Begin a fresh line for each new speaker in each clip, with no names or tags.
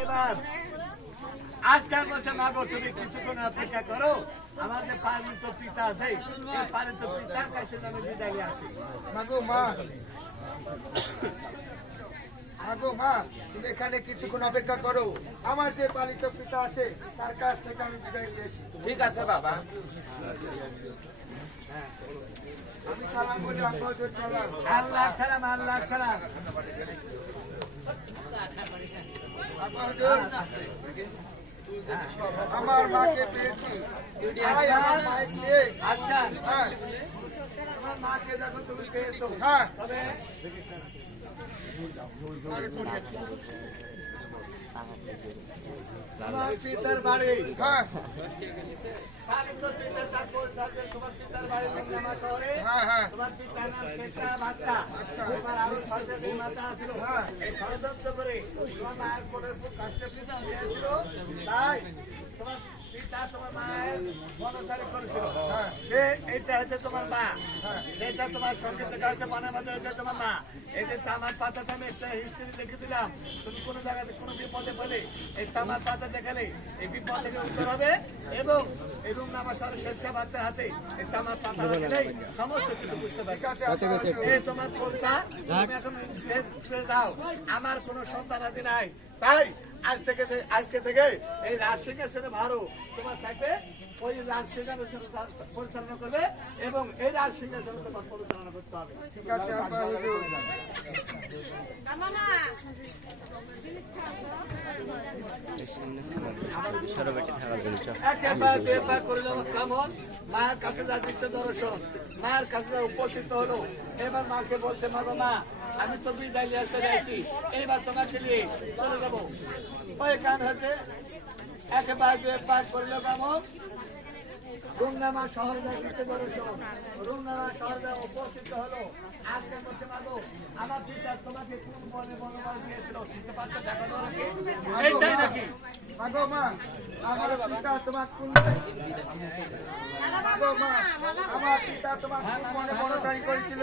এবার আজকাল বলছে মা গো তুমি কিছুক্ষণ অপেক্ষা করো। আমার যে পালিত পিতা আছে এই পালিত পিতার কাছে আমি বিদায় নিয়ে আসি।
মাগো মা মাগো মা তুমি এখানে কিছুক্ষণ অপেক্ষা করো। আমার যে পালিত পিতা আছে তার কাছ থেকে আমি বিদায় নিয়ে এসি
ঠিক আছে বাবা।
আমি সালাম বলে
আল্লাহ ছাড়াম আল্লাহ
হুজুর, আমার মাকে পেয়েছি। আমার
আচ্ছা
হ্যাঁ।
তোমার মাকে দেখো তুমি পেয়েছ।
হ্যাঁ।
তাই তোমার পিতা তোমার মায়ের মনসারি করেছিল এটা হচ্ছে তোমার মা। এটা তোমার সঙ্গে দেখা হচ্ছে মানে মাঝে, এটা তোমার মা। এই যে তামার পাতা আমি একটা হিস্ট্রি লিখে দিলাম। তুমি কোনো জায়গাতে কোনো বিপদে পড়লে এই তামার পাতা দেখালে এই বিপদ থেকে উত্তর হবে। এবং এই রুম নামা সার শেরশা বাচ্চার হাতে এই তামার পাতা রাখলেই সমস্ত কিছু বুঝতে এই তোমার পরীক্ষা তুমি এখন দাও। আমার কোনো সন্তানাদি নাই। তাই আজ থেকে আজকে থেকে এই রাজ সিংহাসনে ভারো তোমার থাকবে ওই রাজ সিংহাসনে পরিচালনা করবে এবং এই রাজ সিংহাসনে তোমার পরিচালনা করতে হবে।
ঠিক আছে আপা
বেপা করল কেমন মায়ের কাছে যা দিচ্ছে দর্শন মায়ের কাছে উপস্থিত হলো এবার মাকে বলছে মা গো মা আমি তো বিদায় আসতে যাইছি এইবার তোমাকে নিয়ে চলে যাব ওই কান হাতে একেবারে বেপা করল কেমন রুমনামা শহরে যা বড় শহর। রুমনামা উপস্থিত হলো। আজকে বলছে মা আমার পিতা তোমাকে কোন বনবাস দিয়েছিল? শুনতে পাচ্ছ দেখা নাকি?
মাগো মা আমার পিতা তোমার কোন মাগো মা আমার পিতা তোমার কোন মনে বড় করেছিল?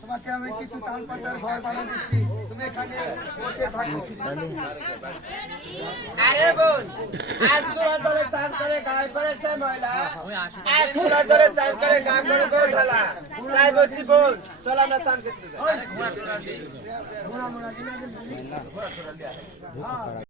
তোমাকে আমি কিছু তাল পাতার ঘর বানিয়ে দিচ্ছি। তুমি এখানে বসে থাকো।
আরে বোন, আজ তোরা ধরে চান করে গায়ে পড়েছে ময়লা। আজ তোরা ধরে চান করে গায়ে পড়ে বউ ঢালা। তাই বলছি বোন, চল আমরা চান করতে যাই।